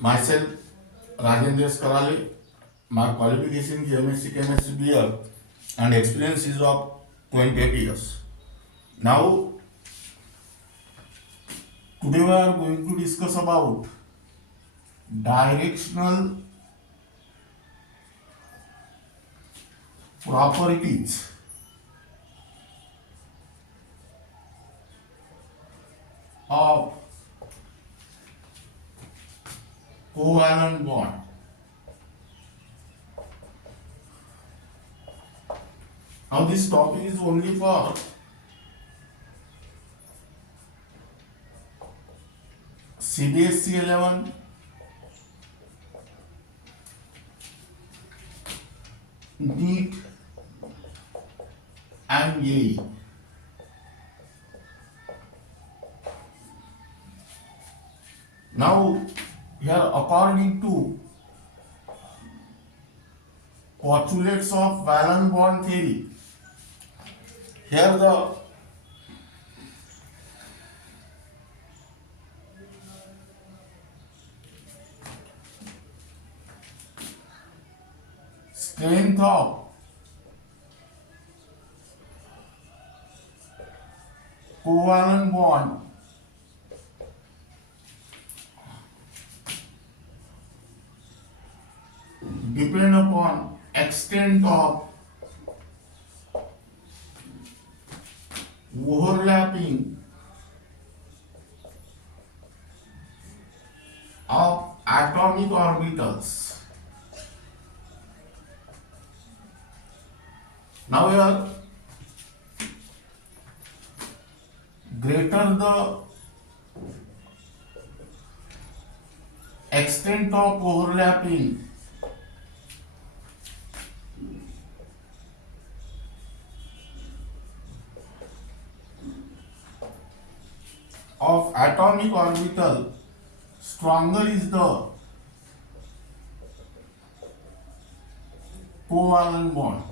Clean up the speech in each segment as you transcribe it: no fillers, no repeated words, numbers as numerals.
Myself, Rajendra Karale, my qualification is MSc Chemistry BL and experience is of 28 years. Now, today we are going to discuss about directional properties of covalent bond. Now this topic is only for CBSE 11, NEET and JEE. Now here according to postulates of valence bond theory, here the strength of covalent bond depend upon extent of overlapping of atomic orbitals. Now here greater the extent of overlapping of atomic orbital, stronger is the covalent bond.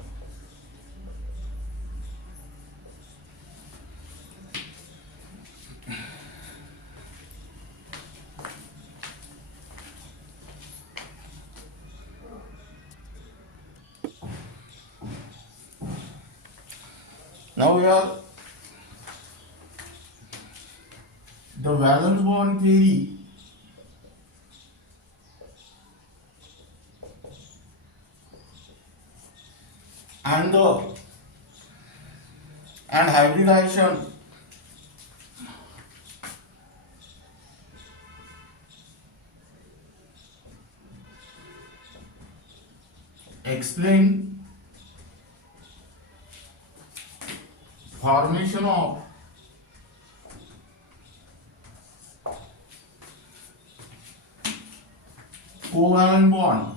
Now here the valence bond theory and hybridization explain formation of covalent bond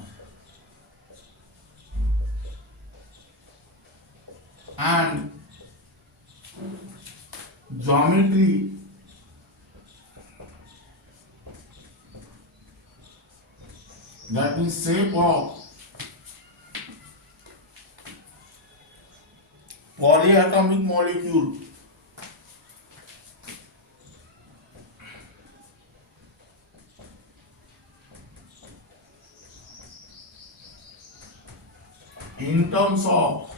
and geometry that is shape of polyatomic molecule in terms of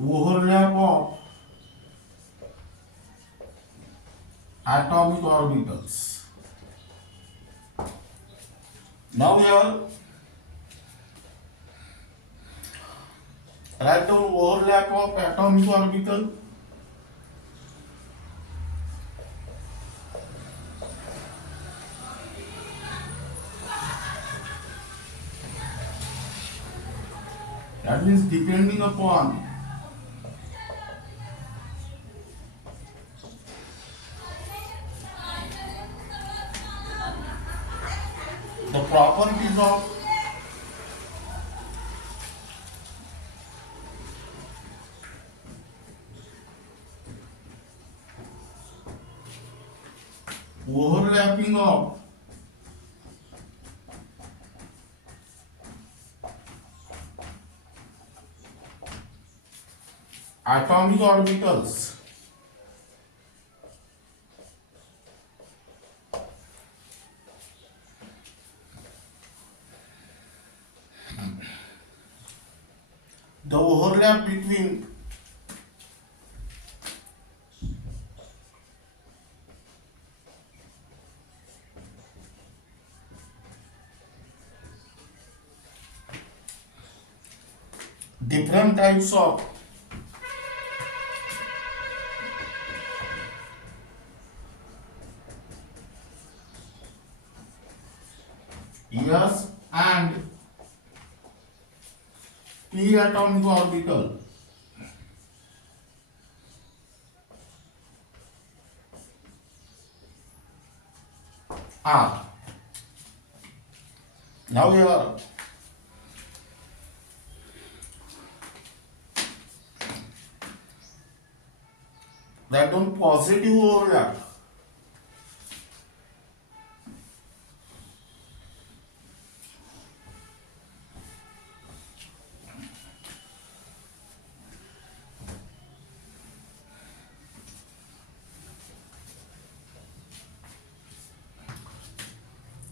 overlap of atomic orbitals. Now here write down overlap of atomic orbital. That means depending upon the properties of overlapping of atomic orbitals the overlap between different types of S and P atomic orbital are. Now here that one positive overlap.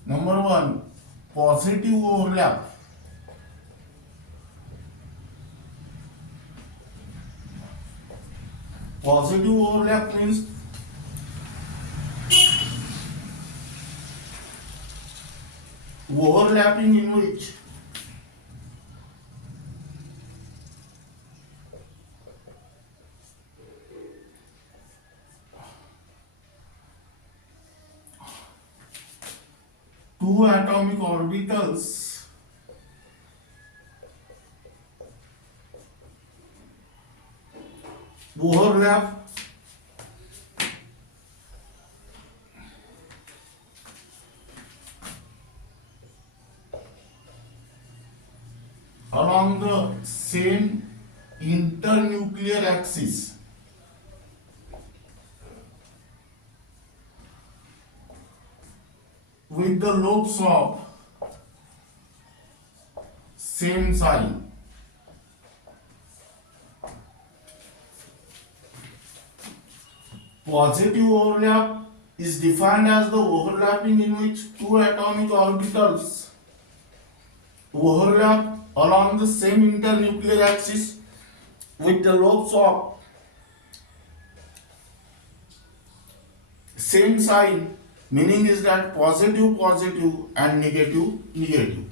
Number one, positive overlap. Positive overlap means overlapping in which two atomic orbitals overlap along the same internuclear axis with the lobes of same sign. Positive overlap is defined as the overlapping in which two atomic orbitals overlap along the same internuclear axis with the lobes of same sign, meaning is that positive positive and negative negative.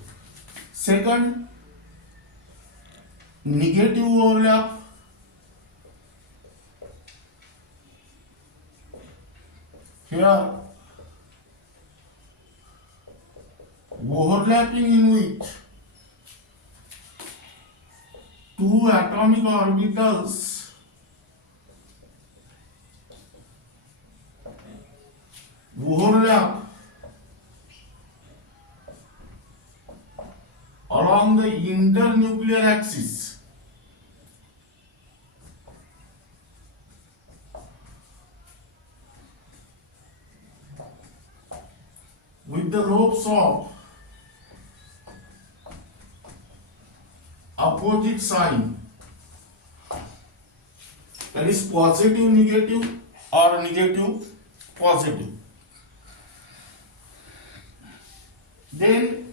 Second, negative overlap here overlapping in which two atomic orbitals overlap along the internuclear axis with the lobes of opposite sign, that is positive negative or negative positive. Then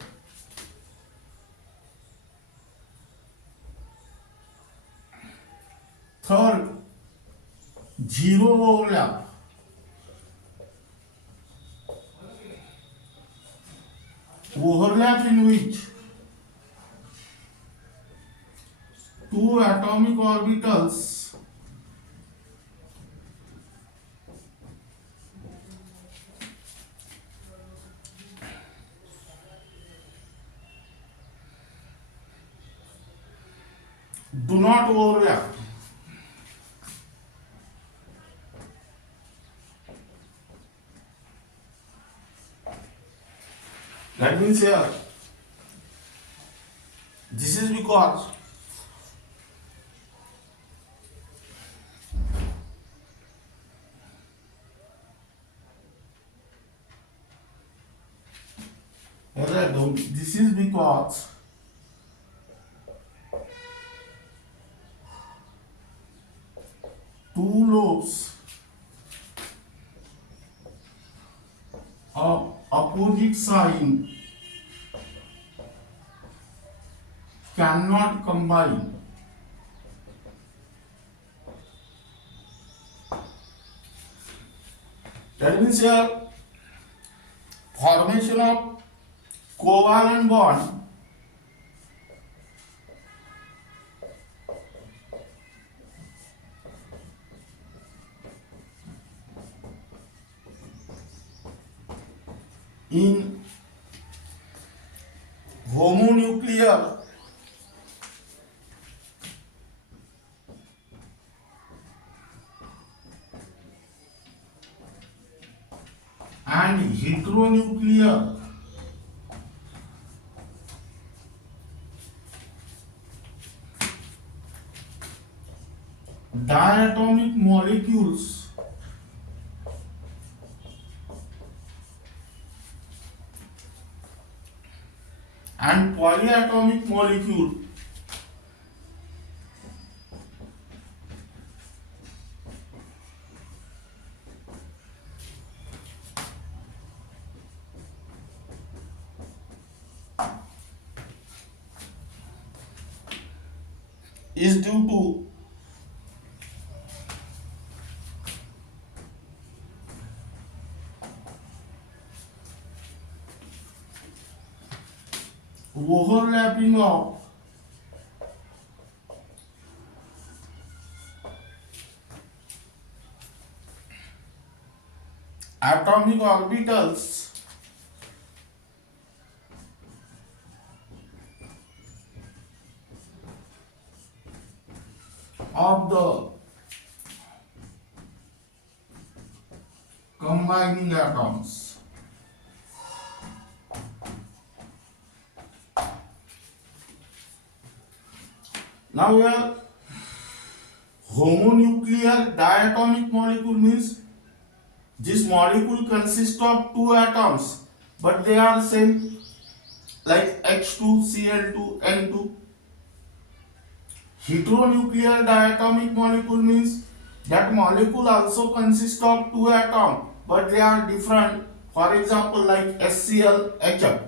third, zero overlap. Overlap in which two atomic orbitals do not overlap. That means here, this is because this is because two lobes of opposite sign cannot combine. That means here formation of covalent bond in homonuclear and heteronuclear diatomic molecules and polyatomic molecule is due to overlapping of atomic orbitals of the combining atoms. Now here homonuclear diatomic molecule means this molecule consists of two atoms but they are same, like H2, Cl2, N2. Heteronuclear diatomic molecule means that molecule also consists of two atoms but they are different, for example like HCl, HF.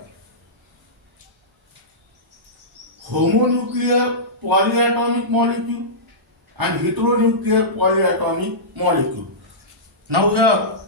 Homonuclear polyatomic molecule and heteronuclear polyatomic molecule. Now here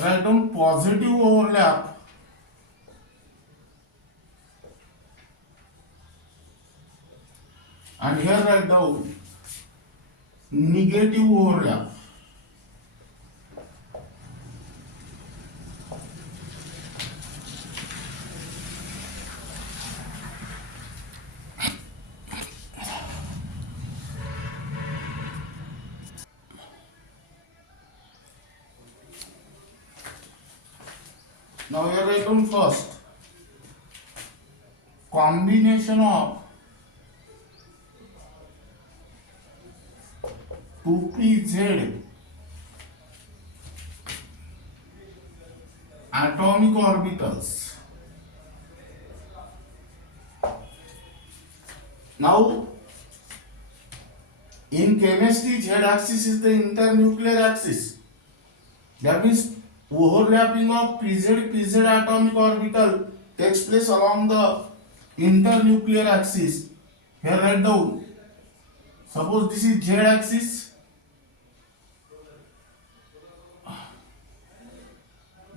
write down positive overlap and here write down negative overlap. Now here write down first combination of 2pz atomic orbitals. Now in chemistry z axis is the internuclear axis. That means overlapping of pz atomic orbital takes place along the internuclear axis. Here write down, suppose this is z axis,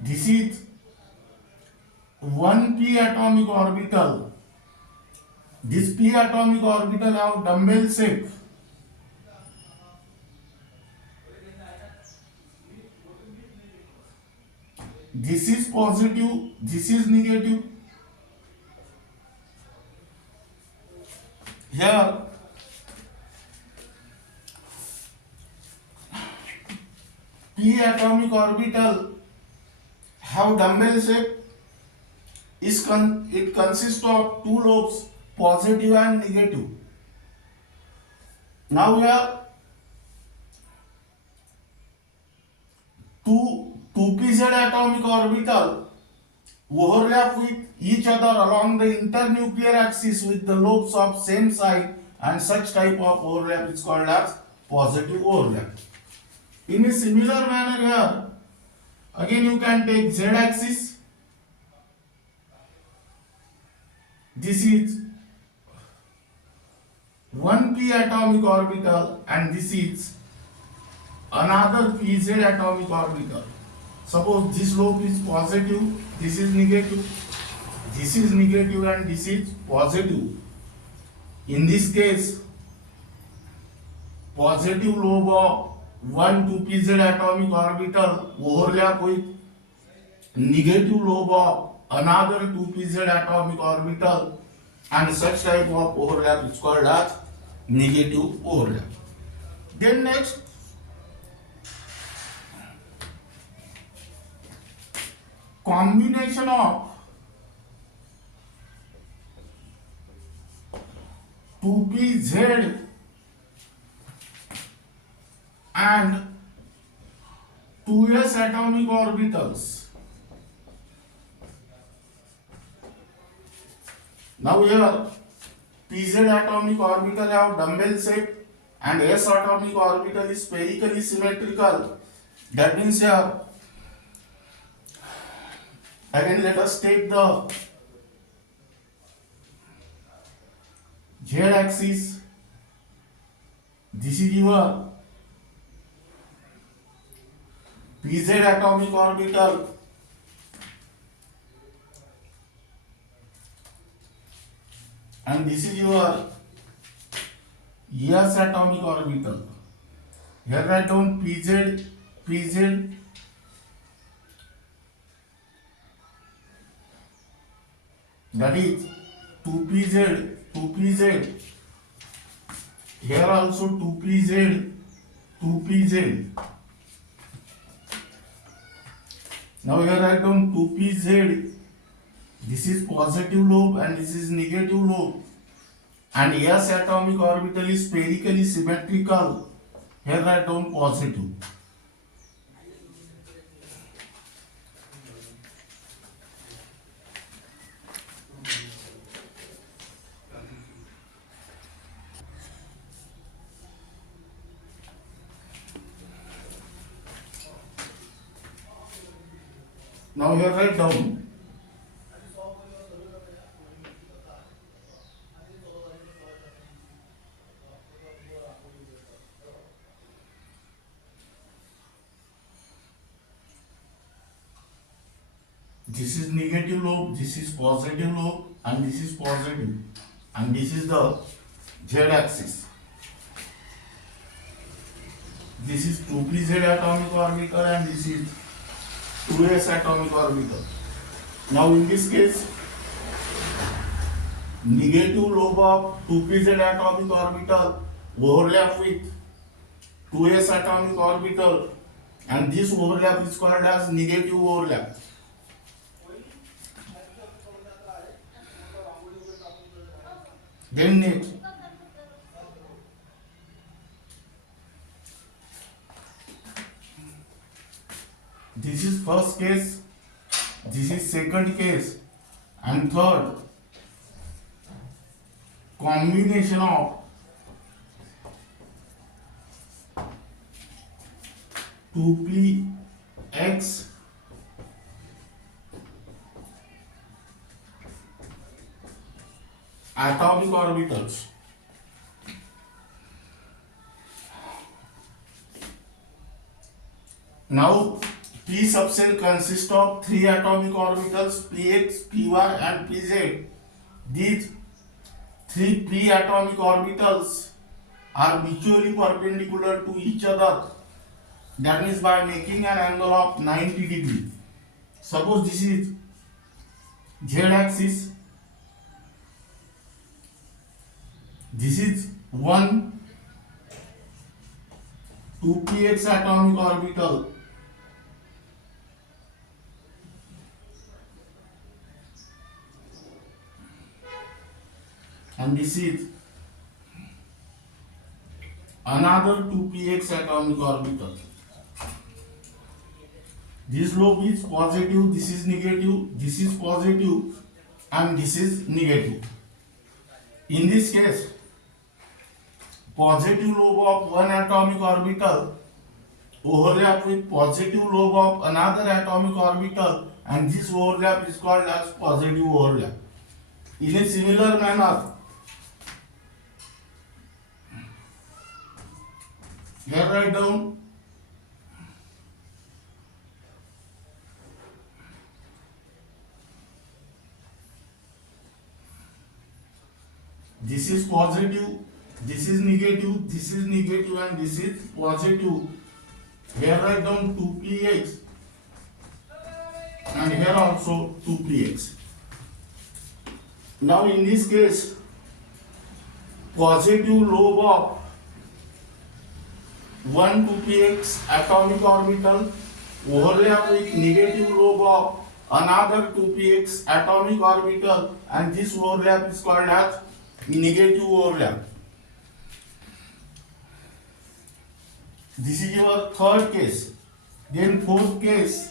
this is 1p atomic orbital. This p atomic orbital have dumbbell shape. This is positive, this is negative. Here p atomic orbital have dumbbell shape. It consists of two lobes, positive and negative. Now here 2pz atomic orbital, overlap with each other along the internuclear axis with the lobes of same side, and such type of overlap is called as positive overlap. In a similar manner here, again you can take z axis. This is 1p atomic orbital and this is another pz atomic orbital. Suppose this lobe is positive, this is negative, this is negative and this is positive. In this case, positive lobe of 1 2pz atomic orbital overlap with negative lobe of another 2pz atomic orbital, and such type of overlap is called as negative overlap. Then next, combination of 2pz and 2s atomic orbitals. Now here pz atomic orbital have dumbbell shape and s atomic orbital is spherically symmetrical. That means here again let us take the z axis. This is your pz atomic orbital and this is your s atomic orbital. Here write down pz, that is 2pz. Here also 2pz. Now here write down 2pz. This is positive lobe and this is negative lobe, and s atomic orbital is spherically symmetrical. Here write down positive. Now here write down this is negative lobe, this is positive lobe, and this is positive, and this is the z axis. This is 2pz atomic orbital and this is 2s atomic orbital. Now in this case, negative lobe of 2pz atomic orbital overlap with 2s atomic orbital, and this overlap is called as negative overlap. Then next, this is first case, this is second case, and third, combination of 2px atomic orbitals. Now P subshell consists of 3 atomic orbitals px, py and pz. These 3 p atomic orbitals are mutually perpendicular to each other. That means by making an angle of 90 degree. Suppose this is z axis. This is 1 2px atomic orbital, and this is another 2px atomic orbital. This lobe is positive, this is negative, this is positive, and this is negative. In this case, positive lobe of one atomic orbital overlap with positive lobe of another atomic orbital, and this overlap is called as positive overlap. In a similar manner, here write down this is positive, this is negative, this is negative, and this is positive. Here write down 2px, and here also 2px. Now in this case, positive lobe of one 2px atomic orbital overlap with negative lobe of another 2px atomic orbital, and this overlap is called as negative overlap. This is your third case. Then fourth case,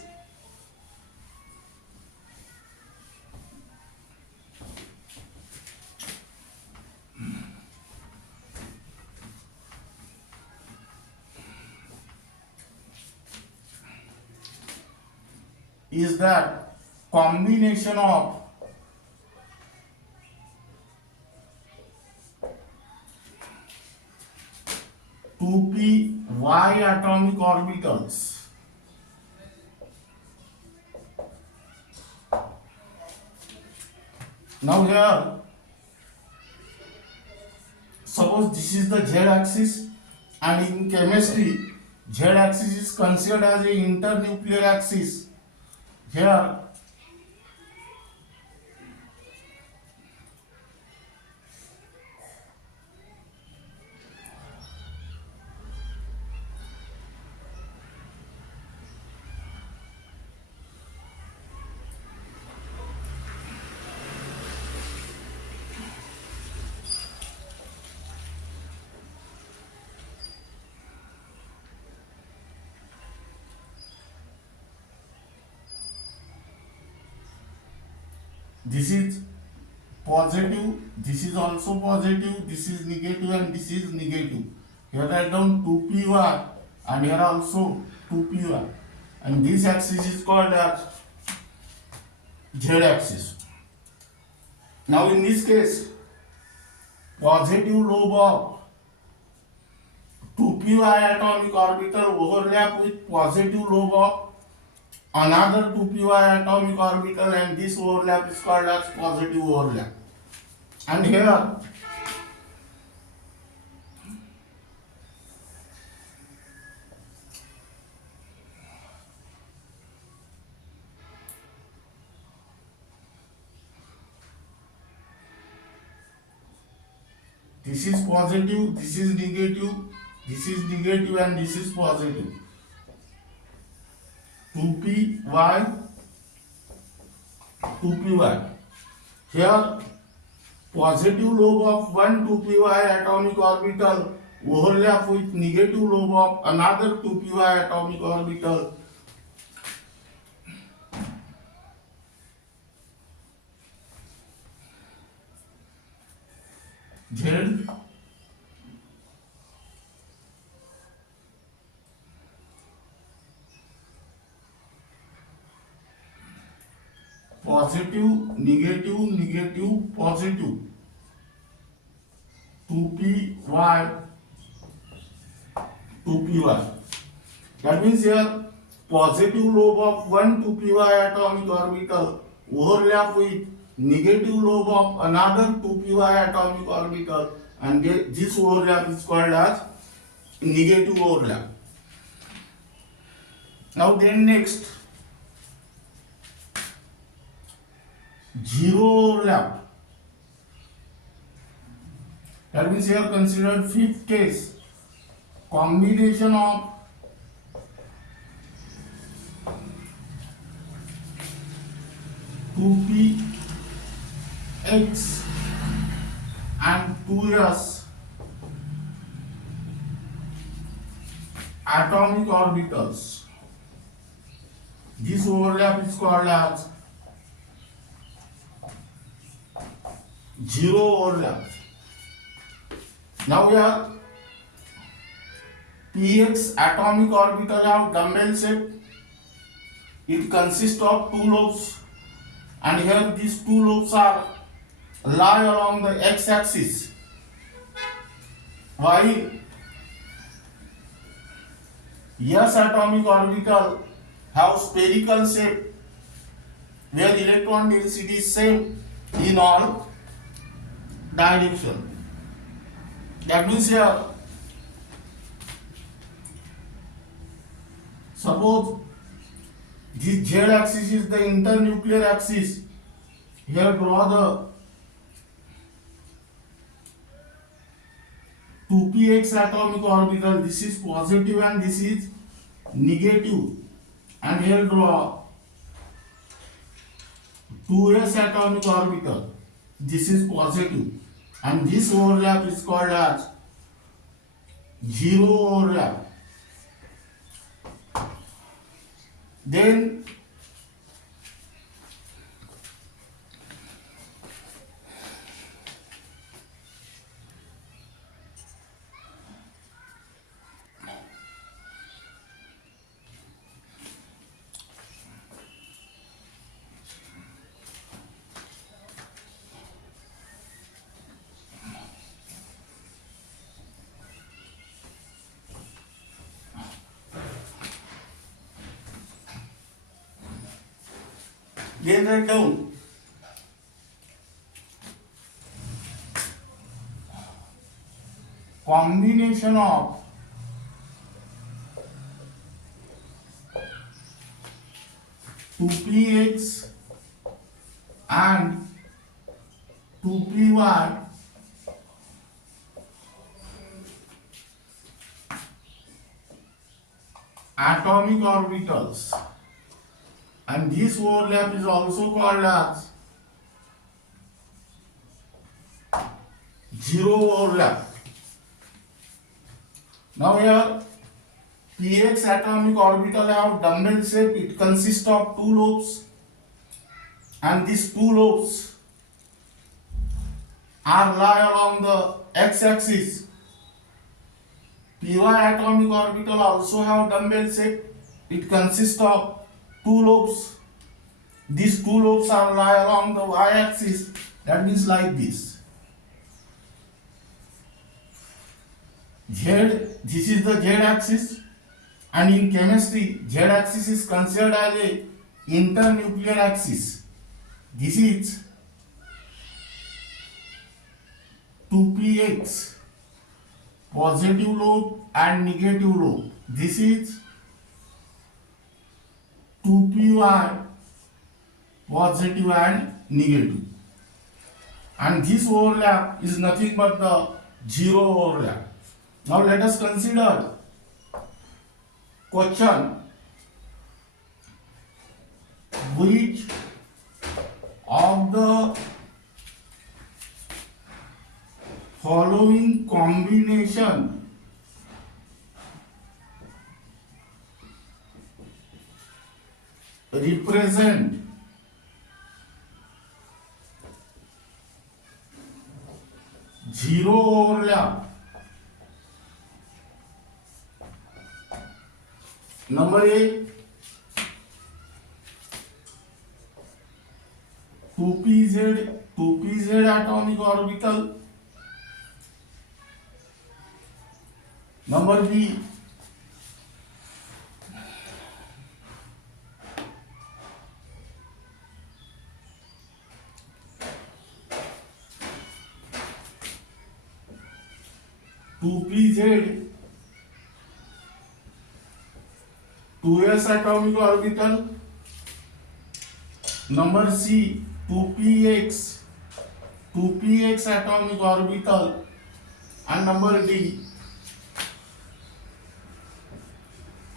is that combination of two p atomic orbitals. Now here, suppose this is the z-axis, and in chemistry, z-axis is considered as a internuclear axis. Here, this is positive, this is also positive, this is negative, and this is negative. Here write down 2py, and here also 2py, and this axis is called as z-axis. Now in this case, positive lobe of 2py atomic orbital overlap with positive lobe of another 2py atomic orbital, and this overlap is called as positive overlap. And here, this is positive, this is negative, this is negative, and this is positive. 2py, 2py. Here, positive lobe of one 2py atomic orbital overlap with negative lobe of another 2py atomic orbital. Z, positive, negative, negative, positive. 2py, 2py. That means here, positive lobe of one 2py atomic orbital overlap with negative lobe of another 2py atomic orbital, and this overlap is called as negative overlap. Now then next, zero overlap. That means here considered fifth case, combination of two px and 2s atomic orbitals. This overlap is called as zero overlap. Now here px atomic orbital have dumbbell shape. It consists of two lobes, and here these two lobes are lie along the x-axis, while s atomic orbital have spherical shape where electron density is same in all direction. That means here, suppose this z axis is the internuclear axis. Here draw the 2px atomic orbital. This is positive and this is negative. And here draw 2s atomic orbital. This is positive. And this overlap is called as zero overlap. Then write down combination of two px and two py atomic orbitals, and this overlap is also called as zero overlap. Now here px atomic orbital have dumbbell shape. It consists of two lobes, and these two lobes are lie along the x-axis. Py atomic orbital also have dumbbell shape. It consists of two lobes. These two lobes are lie along the y-axis. That means like this. This is the z-axis, and in chemistry, z-axis is considered as a internuclear axis. This is 2px, positive lobe and negative lobe. This is 2py, positive and negative. And this overlap is nothing but the zero overlap. Now let us consider question: which of the following combination represent zero overlap? Number A, 2pz atomic orbital. Number B, two pz 2s atomic orbital. Number C, 2px atomic orbital. And number D,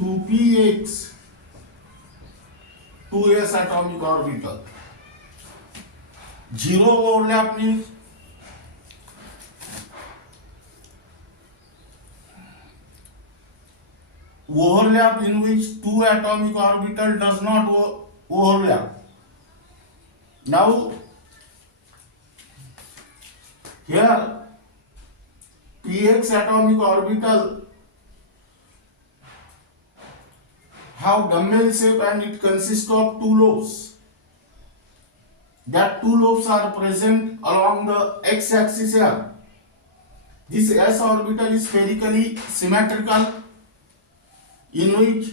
2px 2s atomic orbital. Zero overlap means overlap in which two atomic orbital does not overlap. Now here px atomic orbital have dumbbell shape and it consists of two lobes. That two lobes are present along the x-axis here. This s orbital is spherically symmetrical, in which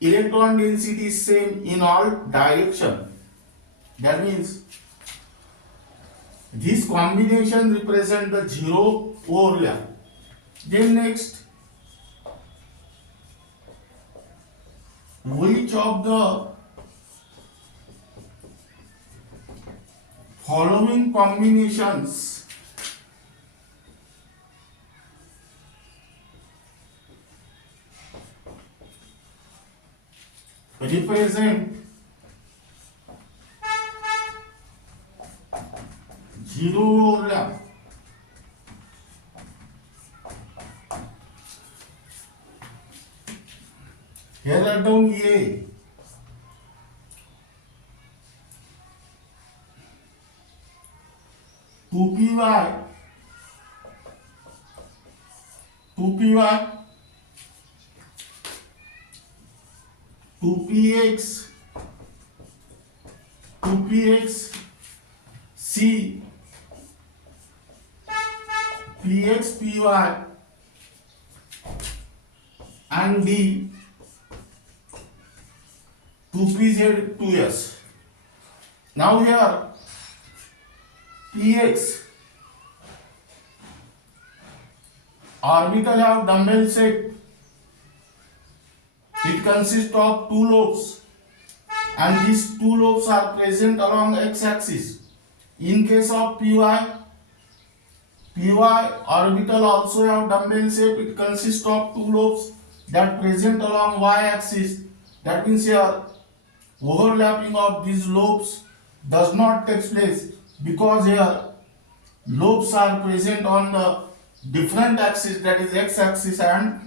electron density is same in all direction. That means this combination represent the zero overlap. Then next, which of the following combinations represent zero overlap? Here write down A. 2py, 2px, 2px, C, px, py, and D, 2pz, 2s. Now here px orbital have dumbbell shape. It consists of two lobes, and these two lobes are present along x-axis. In case of py orbital also have dumbbell shape. It consists of two lobes that present along y-axis. That means here overlapping of these lobes does not take place, because here lobes are present on the different axis, that is x-axis and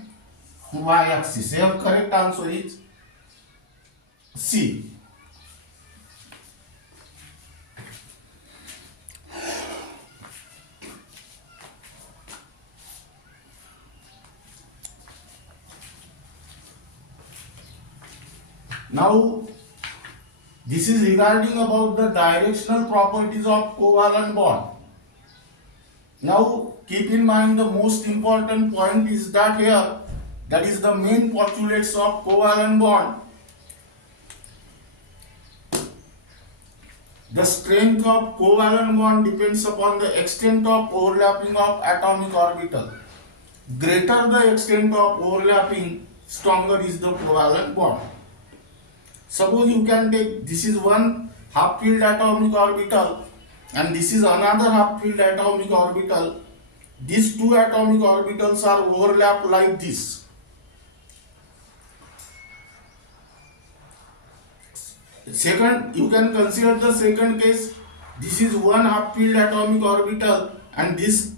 y-axis. Here correct answer is C. Now this is regarding about the directional properties of covalent bond. Now keep in mind the most important point is that here, that is the main postulates of covalent bond. The strength of covalent bond depends upon the extent of overlapping of atomic orbital. Greater the extent of overlapping, stronger is the covalent bond. Suppose you can take, this is one half filled atomic orbital and this is another half filled atomic orbital. These two atomic orbitals are overlapped like this. Second, you can consider the second case. This is one half filled atomic orbital and this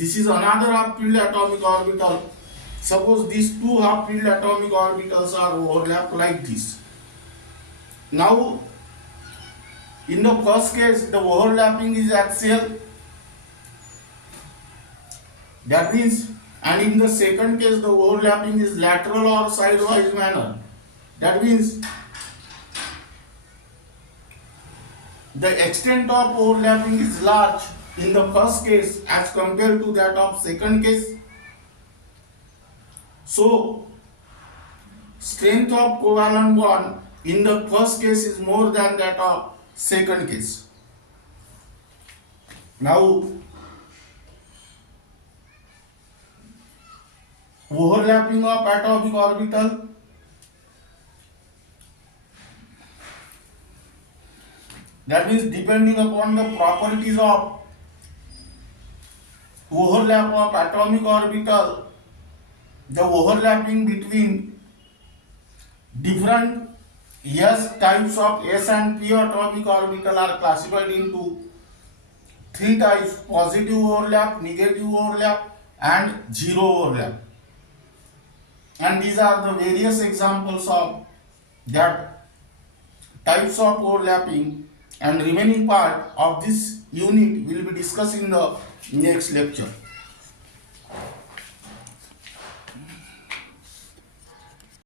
is another half filled atomic orbital. Suppose these two half filled atomic orbitals are overlapped like this. Now, in the first case, the overlapping is axial. That means, and in the second case, the overlapping is lateral or sidewise manner. That means, the extent of overlapping is large in the first case as compared to that of second case. So, strength of covalent bond in the first case is more than that of second case. Now, overlapping of atomic orbital. That means depending upon the properties of overlap of atomic orbital, the overlapping between different S types of S and P atomic orbital are classified into three types: positive overlap, negative overlap, and zero overlap. And these are the various examples of that types of overlapping, and remaining part of this unit will be discussed in the next lecture.